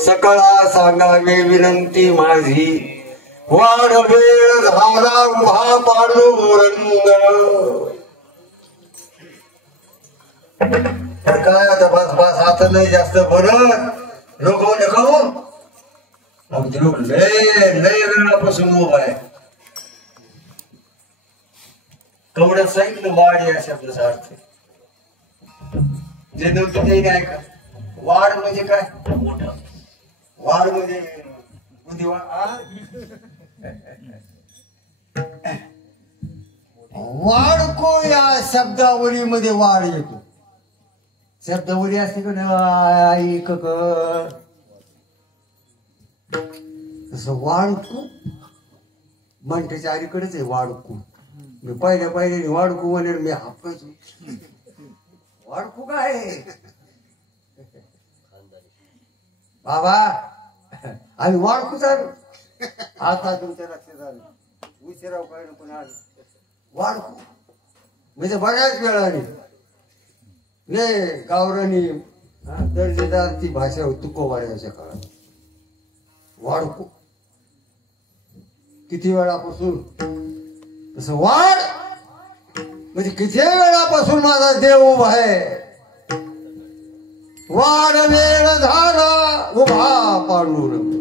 सकळा सांगावी विनंती माझी वाढ वेळ झाला उभा पांडुरंग काय आता बस आता नाही जास्त बोलत नको लय वेळापासून उभा आहे कवड्यात सांगितलं वाढ या शब्दाचा अर्थ जे तुम्ही काय का वाढ म्हणजे काय वाढ म्हणजे वाढको या शब्दावलीमध्ये वाढ येतो शब्दावली असते का ऐक तसं वाढकू म्हणण्याच्या अलीकडेच आहे वाढकू मी पहिल्या वाढकू म्हणेल मी हापकायचो वाढकू काय बाबा आम्ही वाढकू चालू आता तुमच्या लक्षात आलं उशिराव काय पण आलं वाढकू म्हणजे बऱ्याच वेळाने ने गावरानी दर्जेदार ती भाषा होती तुकोबाऱ्याच्या काळात वाढकू किती वेळापासून तसं वाढ म्हणजे किती वेळापासून माझा देव उभा आहे वाढ वेळ झाला उभा पांडुरंग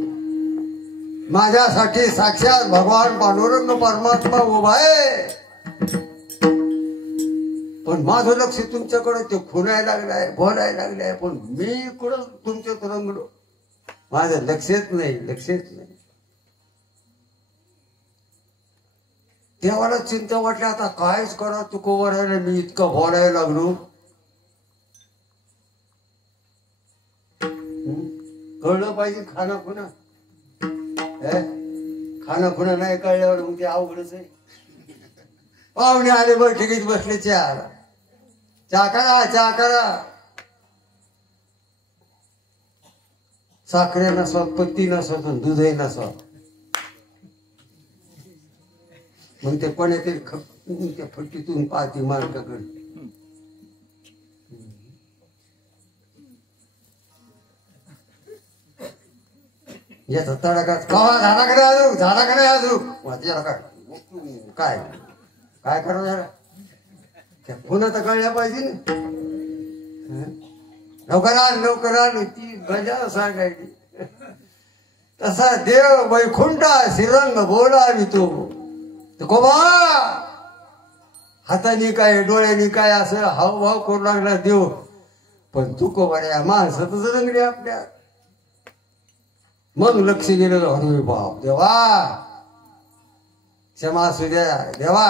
माझ्यासाठी साक्षात भगवान पांडुरंग परमात्मा उभा आहे पण माझं लक्ष तुमच्याकडे ते खुलायला लागलाय बोलायला लागलाय पण मी कुठं तुमच्यात रंगलो माझं लक्षच नाही देवाला चिंता वाटली आता कायच करा तुकोबाऱ्याला मी इतकं बोलायला लागलो कळलं पाहिजे खाना खुना नाही कळल्यावर मग ते अवघडच आहे पाहुणे आले बैठकीत बसले चहा करा साखरे नसत पत्ती नसत दूधही नसत मग ते पण येते त्या फट्टीतून पाहती मार्गाकडे. याचा तडाखा कवा झाला का नाही अजून, झाला का नाही अजून माझ्या काय काय करा झाला त्या पुन्हा तर कळल्या पाहिजे ना. लवकर आण ती गजा सांगायची. तसा देव वैकुंठा श्रीरंग बोलावी तो कोबा हाताने काय डोळ्याने काय असं हावभाव करू लागला देव. पण तू कोबड्या माणसातच रंगली आपल्या. मग लक्ष गेलं अरे बाप देवा क्षमा असू द्या देवा.